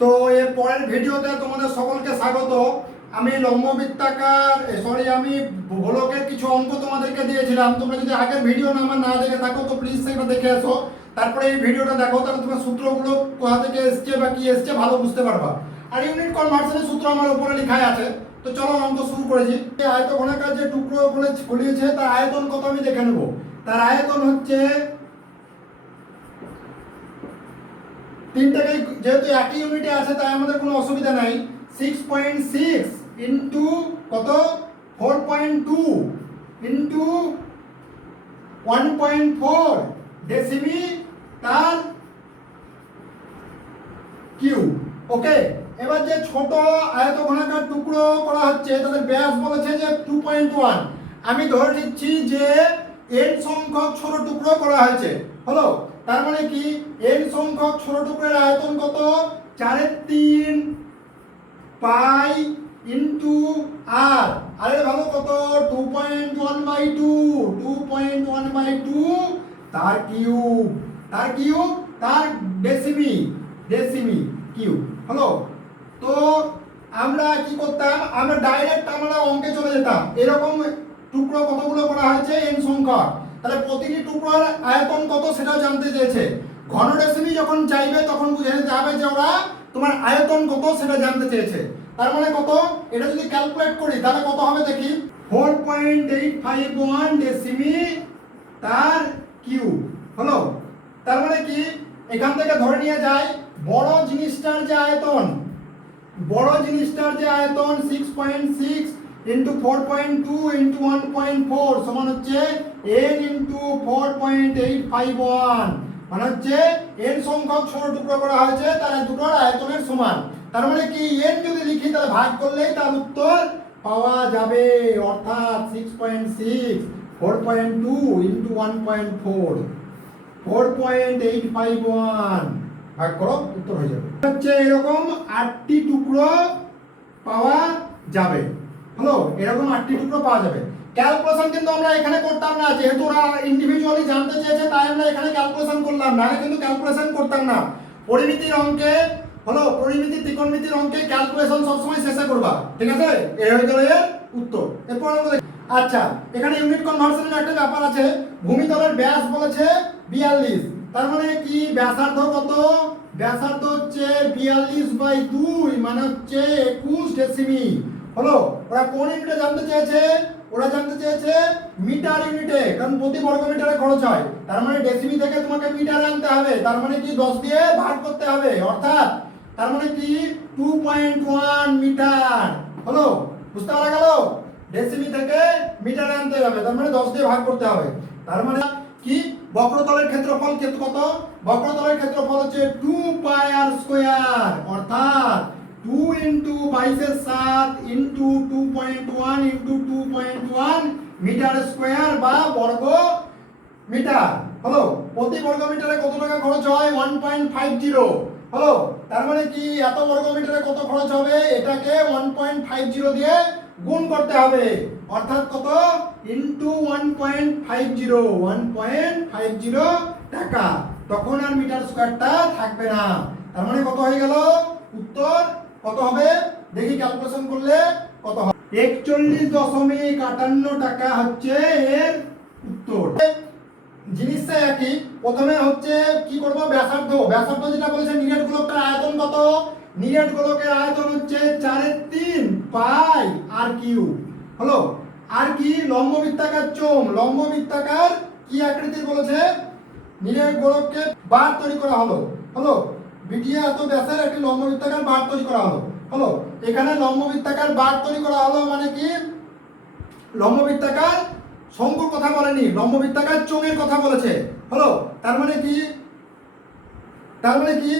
তো এর পরের ভিডিওতে তোমাদের সকলকে স্বাগত। আমি আমি গোলকের কিছু অঙ্ক তোমাদেরকে দিয়েছিলাম। তোমরা যদি আগের ভিডিও না দেখে থাকো তো প্লিজ সেটা দেখে এসো, তারপরে এই ভিডিওটা দেখো, তাহলে তোমার সূত্রগুলো কোথা থেকে এসছে বা কি এসছে ভালো বুঝতে পারবা। আর ইউনিট কনভার্সনের সূত্র আমার উপরে লেখাই আছে। তো চলো অঙ্ক শুরু করেছি। আয়তঘনাকার যে টুকরো বলেছে তার আয়তন কত আমি দেখে নেবো। তার আয়তন হচ্ছে তিনটাকে যেহেতু একই ইউনিটে আছে তাই আমাদের কোনো অসুবিধা নাই। 6.6 ইন্টু কত 4.2 ইন্টু 1.4 ডেসিমি তার কিউ। ওকে, এবার যে ছোট আয়তঘনাকার টুকরো করা হচ্ছে তাদের ব্যাস বলেছে যে 2.1। আমি ধরে নিচ্ছি যে n সংখ্যক ছোট টুকরো করা হয়েছে। হলো, তার মানে কি n সংখ্যক ছোট টুকরোর আয়তন কত 4/3 পাই ইনটু r। আর এর ভালো কত 2.1/2 তার কিউব তার ডেসিমি কিউব। হলো, তো আমরা কি করতাম, আমরা ডাইরেক্ট অঙ্কে চলে যেতাম। এরকম টুকরো কতগুলো করা হয়েছে n সংখ্যক, তাহলে প্রতিটি টুকরোর আয়তন কত সেটাও জানতে চেয়েছে। ঘন ডেসিমি যখন চাইবে তখন বুঝে নিতে হবে যে ওরা তোমার আয়তন কত সেটা জানতে চেয়েছে। তার মানে কত, এটা যদি ক্যালকুলেট করি তাহলে কত হবে দেখি, 4.851 ডেসিমি তার কিউব। হলো, তার মানে কি এখান থেকে ধরে নিয়ে যায় বড় জিনিসটার যে আয়তন 6.6 ইন্টু 4.2 ইন্টু 1.4 সমান হচ্ছে n ইন্টু 4.851, মানে হচ্ছে n সংখ্যক ছোট টুকরো করা হয়েছে তার দুটোর আয়তনের সমান। তার মানে কি n যদি লিখি তাহলে ভাগ করলেই তার উত্তর পাওয়া যাবে, অর্থাৎ 6.6 4.2 ইন্টু 1.4 4.851 ভাগ করো, উত্তর হয়ে যাবে। হচ্ছে এরকম 8টি টুকরো পাওয়া যাবে। হলো, এরকম 8টি টুকরো পাওয়া যাবে। ক্যালকুলেশন কিন্তু আমরা এখানে করতাম না, যেহেতু ওরা ইন্ডিভিজুয়ালি জানতে চেয়েছে তাই আমরা এখানে ক্যালকুলেশন করলাম, নাহলে কিন্তু ক্যালকুলেশন করতাম না। পরিমিতির অঙ্কে ত্রিকোণমিতির অঙ্কে ক্যালকুলেশন সবসময় শেষে করবা, ঠিক আছে? এই হয়ে গেল এর উত্তর। এরপর আমরা আচ্ছা, এখানে ইউনিট কনভার্সনের একটা ব্যাপার আছে। ভূমিতলের ব্যাস বলেছে 42, তার মানে কি ব্যাসার্ধ কত, ব্যাসার্ধ হচ্ছে 42/2 মানে হচ্ছে 21 ডেসিমি। হলো, ওরা কোন ইউনিটে জানতে চেয়েছে, ওরা জানতে চেয়েছে মিটার ইউনিটে, কারণ প্রতি বর্গ মিটারে খরচ হয়। তার মানে ডেসিমি থেকে তোমাকে মিটারে আনতে হবে, তার মানে কি 10 দিয়ে ভাগ করতে হবে, অর্থাৎ তার মানে কি 2.1 মিটার। হলো, বুঝতে পারা গেল? ডেসিমি থেকে মিটারে আনতে হবে, তার মানে 10 দিয়ে ভাগ করতে হবে। তার মানে কি বক্রতলের ক্ষেত্রফল কত, বক্রতলের ক্ষেত্রফল হচ্ছে 2 পাই r স্কয়ার, অর্থাৎ 2 into 22/7 into 2.1 into 2.1 metre square বা বর্গ মিটার। হলো, প্রতি বর্গ মিটারে কত টাকা খরচ হয় 1.50। হলো, তার মানে কি এত বর্গ মিটারে কত খরচ হবে, এটাকে 1.50 দিয়ে গুণ করতে হবে, অর্থাৎ কত ইনটু 1.50 টাকা। তখন আর মিটার স্কয়ারটা থাকবে না। তার মানে কত হয়ে গেল, উত্তর কত হবে দেখি ক্যালকুলেশন করলে কত হবে, 41.58 টাকা হচ্ছে এর উত্তর। জিনিসটা একই। প্রথমে হচ্ছে কি করব, ব্যাসার্ধ যেটা বলেছে নিরেট গোলকটার আয়তন কত, নিরেট গোলকের আয়তন হচ্ছে 4/3 পাই আর কিউব। হলো, আর কি লম্ব বৃত্তাকার চোঙ, লম্ব বৃত্তাকার কি আকৃতির বলেছে, নিরেট গোলককে বার তৈরি করা হলো। হলো, বিটিএ এত ব্যাসের একটি লম্ব বৃত্তাকার বার তৈরি করা হলো। হলো, এখানে লম্ব বৃত্তাকার বার তৈরি করা হলো মানে কি লম্ব বৃত্তাকার শঙ্কুর কথা বলেনি, লম্ব বৃত্তাকার চোঙের কথা বলেছে। হলো, তার মানে কি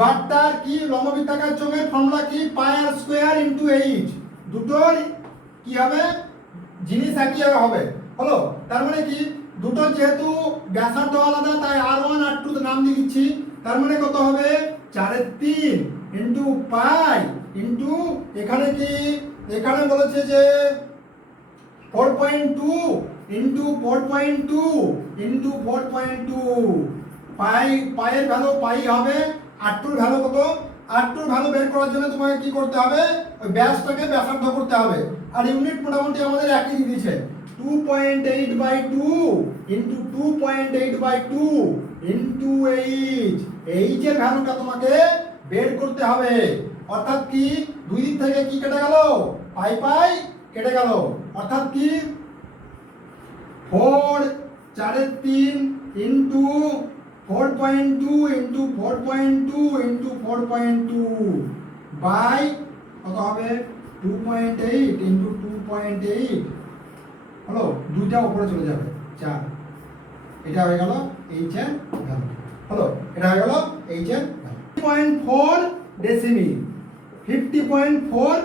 বারটার কি লম্ব বৃত্তাকার চোঙের ফর্মুলা কি পাই আর স্কয়ার ইনটু এইচ, দুটোর কি হবে জিনিস একই হবে। হলো, তার মানে কি দুটো যেহেতু ব্যাসার্ধ আলাদা তাই r1 r2 নাম দিয়ে দিচ্ছি। তার মানে কত হবে 4/3 ইনটু পাই ইনটু এখানে কি, এখানে বলেছে যে 4.2 ইনটু 4.2 ইনটু 4.2 পাই, পাইয়ের ভ্যালু পাই হবে, r2 এর ভ্যালু কত R2 ভ্যালু বের করার জন্য তোমাকে কি করতে হবে, ওই ব্যাসটাকে ব্যাসার্ধ করতে হবে। আর ইউনিট মোটামুটি আমাদের একই দিয়ে দিয়েছে, 2.8/2 ইন্টু 2.8/2 ইন্টু এইচ। এইচের ভ্যালুটা তোমাকে বের করতে হবে। অর্থাৎ কি, দুই দিক থেকে কি কেটে গেল, পাই পাই কেটে গেল। অর্থাৎ কি, 4 4 3 ইন্টু 4.2 ইন্টু 4.2 ইন্টু 4.2 বাই কত হবে, 2.8 ইন্টু 2.8 হলো, দুইটা উপরে চলে যাবে 4। এটা হয়ে গেল এইচ এর ভ্যালু। হলো, এটা হয়ে গেল এইচ এর ভ্যালু। 50.4 ডেসিমিল। 50.4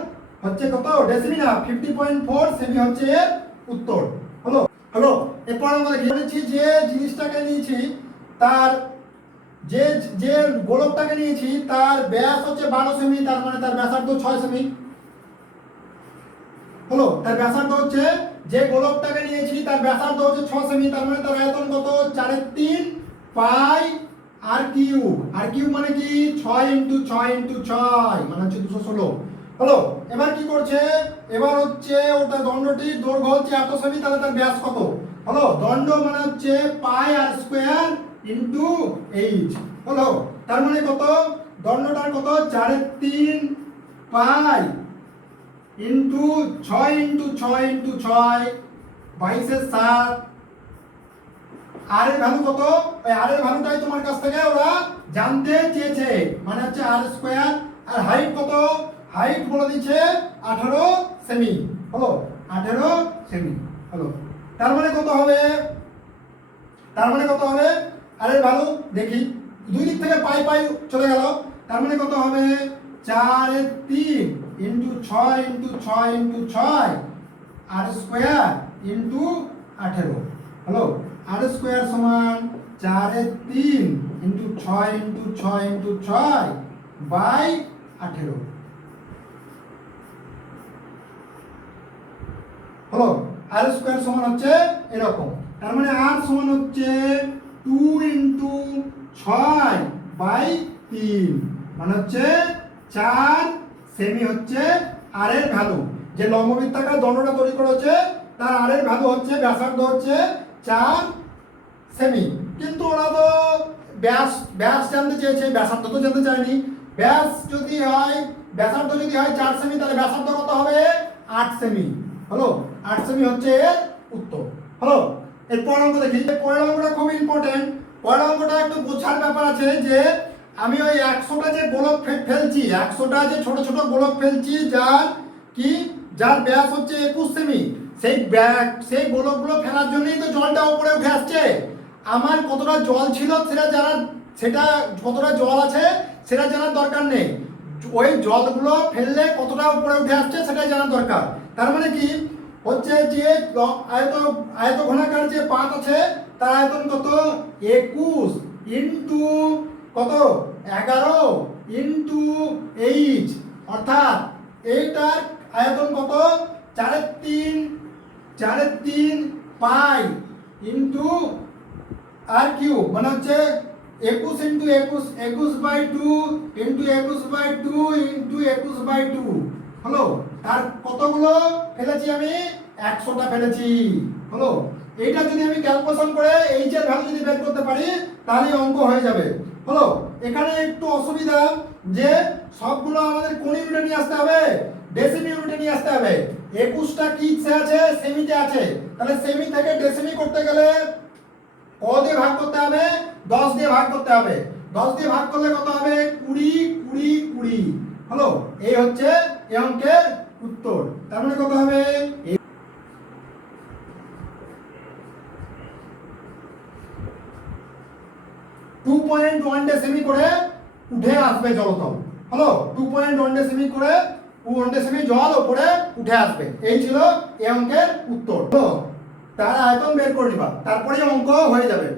হচ্ছে কত, ডেসিমিল না, 50.4 সেমি হচ্ছে এর উত্তর। হলো হলো এরপর আমরা দেখেছি যে জিনিসটাকে নিয়েছি, তার যে যে গোলকটাকে নিয়েছি তার ব্যাস হচ্ছে 12 সেমি, তার মানে তার ব্যাসার্ধ 6 সেমি। হলো, তার ব্যাসার্ধ হচ্ছে, যে গোলকটাকে নিয়েছি তার ব্যাসার্ধ হচ্ছে 6 সেমি, তার মানে তার আয়তন কত, 4/3 পাই আর কিউব। আর কিউব মানে কি, 6 ইন্টু 6 ইন্টু 6 মানে হচ্ছে 216। হলো, এবার কি করছে, এবার হচ্ছে ওটা দণ্ডটির দৈর্ঘ্য হচ্ছে এত সেমি, তাহলে তার ব্যাস কত। হলো, দণ্ড মানে হচ্ছে পাই আর স্কয়ার ইন্টু এইচ। হলো, তার মানে কত, দণ্ডটার কত, 4/3 পাই ইন্টু 6 ইন্টু 6 ইন্টু 6 22/7। আর এর ভ্যালু কত, ওই আর এর ভ্যালুটাই তোমার কাছ থেকে ওরা জানতে চেয়েছে, মানে হচ্ছে আর স্কয়ার। আর হাইট কত, হাইট বলে দিচ্ছে 18 সেমি। হলো, 18 সেমি। হলো, তার মানে কত হবে, তার মানে কত হবে, আর এর ভ্যালু দেখি, দুই দিক থেকে পাই পাই চলে গেল, তার মানে কত হবে, 4/3 ইন্টু 6 ইন্টু 6 ইন্টু 6 আর স্কয়ার ইন্টু 18। হলো, আর স্কয়ার সমান 4/3 ইন্টু 6 ইন্টু 6 ইন্টু 6 বাই 18। হলো, আর স্কয়ার সমান হচ্ছে এরকম, তার মানে আর সমান হচ্ছে 2 ইন্টু 6 বাই 3 মানে হচ্ছে 4 সেমি হচ্ছে আর এর ভ্যালু। যে লম্ববৃত্তাকার দণ্ডটা তৈরি করেছে তার আর এর ভ্যালু হচ্ছে, ব্যাসার্ধ হচ্ছে 4 সেমি। কিন্তু ওরা তো ব্যাস ব্যাস জানতে চেয়েছে, ব্যাসার্ধ তো জানতে চায়নি। ব্যাস যদি হয়, ব্যাসার্ধ যদি হয় 4 সেমি, তাহলে ব্যাসার্ধ কত হবে, 8 সেমি। হলো, 8 সেমি হচ্ছে এর উত্তর। হলো, এর পরের অঙ্ক দেখি। পরের অঙ্কটা খুব ইম্পর্টেন্ট। পরের অঙ্কটা একটু বোঝার ব্যাপার আছে, যে আমি ওই 100টা যে গোলক ফেলছি, 100টা যে ছোট ছোট গোলক ফেলছি, যার কি, যার ব্যাস হচ্ছে 21 সেমি, সেই গোলকগুলো ফেলার জন্যই তো জলটা উপরে উঠে আসছে। আমার কতটা জল ছিল সেটা কতটা জল আছে সেটা জানার দরকার নেই, ওই জলগুলো ফেললে কতটা উপরে উঠে আসছে সেটাই জানার দরকার। তার মানে কি হচ্ছে, যে আয়তঘনাকার যে পাত আছে তার আয়তন কত, 21 ইন্টু কত, 11 ইন্টু এইচ। অর্থাৎ এইটার আয়তন কত, 4/3 পাই ইন্টু আর কিউব মানে হচ্ছে 21 ইন্টু 21 21/2 ইন্টু 21/2 ইন্টু 21/2। হলো, তার কতগুলো ফেলেছি আমি, 100টা ফেলেছি। হলো, এইটা যদি আমি ক্যালকুলেশন করে এইচ এর ভ্যালু যদি বের করতে পারি তাহলে অঙ্ক হয়ে যাবে। হলো, এখানে একটু অসুবিধা, যে সবগুলো আমাদের কোন ইউনিটে নিয়ে আসতে হবে, ডেসিমি ইউনিটে নিয়ে আসতে হবে। 21টা কিসে আছে, সেমিতে আছে, তাহলে সেমি থেকে ডেসিমি করতে গেলে ক দিয়ে ভাগ করতে হবে, 10 দিয়ে ভাগ করতে হবে। 10 দিয়ে ভাগ করলে কত হবে, 20 20 20। হলো, এই হচ্ছে এই অঙ্কের উত্তর। তার মানে কত হবে, 2.1 ডেসিমি করে উঠে আসবে জলতল। হলো, 2.1 ডেসিমি করে 1 ডেসিমি জল উপরে উঠে আসবে। এই ছিল এই অঙ্কের উত্তর। হলো, তার আয়তন বের করে নিবা, তারপরে অঙ্ক হয়ে যাবে।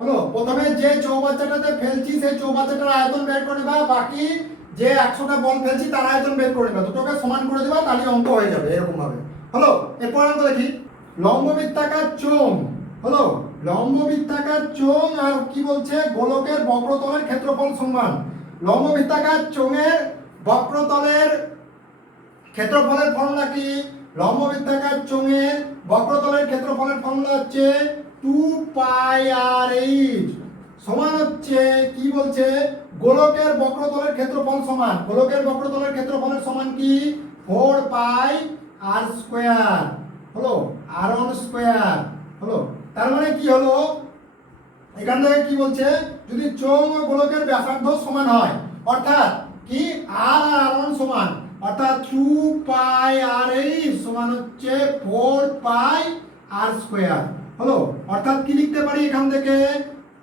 হলো, প্রথমে যে চৌবাচ্চাটাতে ফেলছি সেই চৌবাচ্চাটার আয়তন বের করে নিবা, বাকি যে 100টা বল ফেলছি তার আয়তন বের করে নিবা, দুটোকে সমান করে দিবা, তাহলে অঙ্ক হয়ে যাবে এরকম ভাবে। হলো, এরপর অঙ্ক দেখি। লম্ববৃত্তাকার চোঙ। হলো, লম্ববৃত্তাকার চোঙ আর কি বলছে, গোলকের বক্রতলের ক্ষেত্রফল সমান। লম্ব বৃত্তাকার চোঙের বক্রতলের ক্ষেত্রফলের ফর্মুলা কি? লম্ব বৃত্তাকার চোঙের বক্রতলের ক্ষেত্রফলের ফর্মুলা হচ্ছে 2πr/h সমান হচ্ছে কি বলছে, গোলকের বক্রতলের ক্ষেত্রফল সমান, গোলকের বক্রতলের ক্ষেত্রফলের সমান কি 4πr² হলো, r1² হলো। তার মানে কি হলো, এখান থেকে কি বলছে, যদি চোঙ ও গোলকের ব্যাসার্ধ সমান হয়, অর্থাৎ কি r আর r1 সমান, অর্থাৎ 2πr/h সমান হচ্ছে 4πr² হলো। অর্থাৎ কি লিখতে পারি এখান থেকে,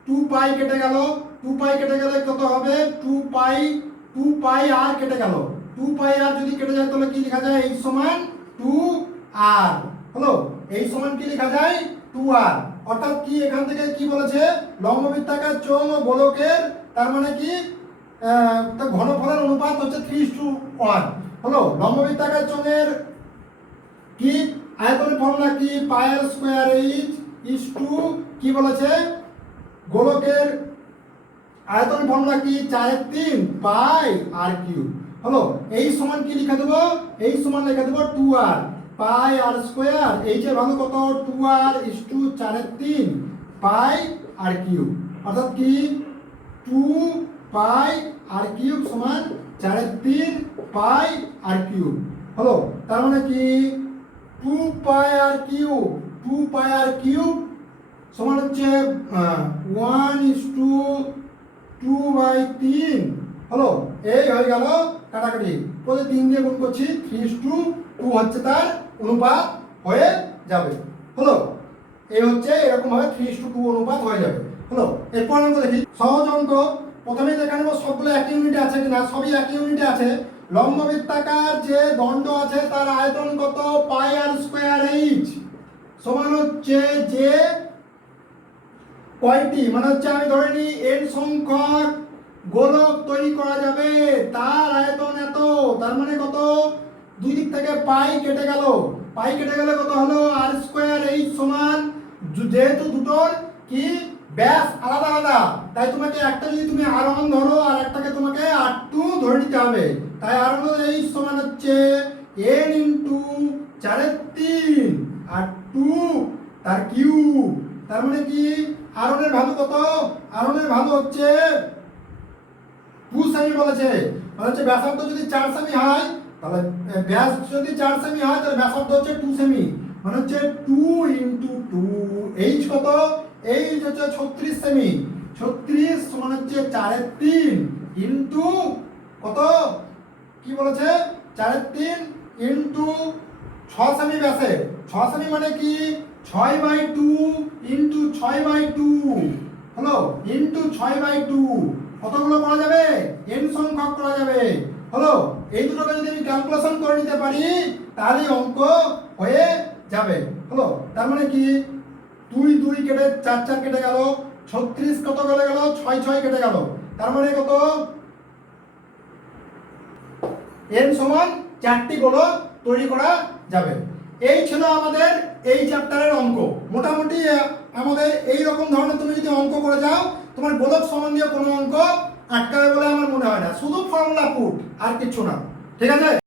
2π কেটে গেল, 2π কেটে গেলে কত হবে, 2πr কেটে গেল, 2πr যদি কেটে যায় তাহলে কি লেখা যায়, h সমান 2r হলো, h সমান কি লেখা যায় 2r। অর্থাৎ কি এখান থেকে কি বলেছে, লম্ব বৃত্তাকার চোঙ ও গোলকের তার মানে কি তার ঘনফলের অনুপাত হচ্ছে 3:1 হলো। লম্ব বৃত্তাকার চোঙের কি আয়তনের ফর্মুলা কি, πr² ইজ টু কি বলেছে, গোলকের আয়তনের ফর্মুলা কি 4/3 πr³ হলো। এই সমান কি লিখে দেবো, এই সমান লিখে দেবো 2r πr², h এর ভ্যালু কত 2r ইজ টু 4/3 πr³ অর্থাৎ কি 2πr³ সমান 4/3 πr³ হলো। তার মানে কি 2πr³ সমান হচ্ছে 1:2/3 হলো। এই হয়ে গেল কাটাকাটি, প্রতি 3 দিয়ে গুণ করছি, 3:2 হচ্ছে তার অনুপাত হয়ে যাবে হলো। এই হচ্ছে এরকম ভাবে 3:2 অনুপাত হয়ে যাবে হলো। এরপর আমরা দেখি সহজ অঙ্ক। প্রথমে দেখে নেব সবগুলো একই ইউনিটে আছে কিনা, সবই একই ইউনিটে আছে। লম্ব বৃত্তাকার যে দণ্ড আছে তার আয়তন কত, πr²h সমান হচ্ছে যে কয়টি, মানে হচ্ছে আমি ধরে নিই n সংখ্যক গোলক তৈরি করা যাবে তার আয়তন এত, তার মানে কত, দুই দিক থেকে পাই কেটে গেল, পাই কেটে গেলে কত হলো r²h সমান, যেহেতু দুটোর কি ব্যাস আলাদা আলাদা, তাই তোমাকে একটা যদি তুমি r1 ধরো আর একটাকে তোমাকে r2 ধরে নিতে হবে, তাই r1h সমান হচ্ছে n × 4/3 r2 তার কিউব। তার মানে কি r1 এর ভ্যালু কত, r1 এর ভ্যালু হচ্ছে 2 সেমি বলেছে, মানে হচ্ছে ব্যাসার্ধ যদি 4 সেমি হয় তাহলে ব্যাস যদি 4 সেমি হয় তাহলে ব্যাসার্ধ হচ্ছে 2 সেমি, মানে হচ্ছে 2 × 2, h কত, h হচ্ছে 36 সেমি, 36 সমান হচ্ছে 4/3 ইনটু কত কি বলেছে 4/3 ইনটু 6 সেমি ব্যাসে, 6 সেমি মানে কি 6/2 ইনটু 6/2 হলো, ইনটু 6/2 কতগুলো করা যাবে, n সংখ্যক করা যাবে হলো। এই দুটোকে যদি আমি ক্যালকুলেশন করে নিতে পারি তাহলে অঙ্ক হয়ে যাবে হলো। তার মানে কি 2 2 কেটে 4 4 কেটে গেল, 36 কত কেটে গেল, 6 6 কেটে গেল, তার মানে কত n সমান 4টি গোলক তৈরি করা যাবে। এই ছিল আমাদের এই চ্যাপ্টারের অঙ্ক। মোটামুটি আমাদের এই রকম ধরনের তুমি যদি অঙ্ক করে যাও তোমার গোলক সম্বন্ধীয় কোনো অঙ্ক আটকাবে বলে আমার মনে হয় না, শুধু ফর্মুলা পুট আর কিছু না, ঠিক আছে।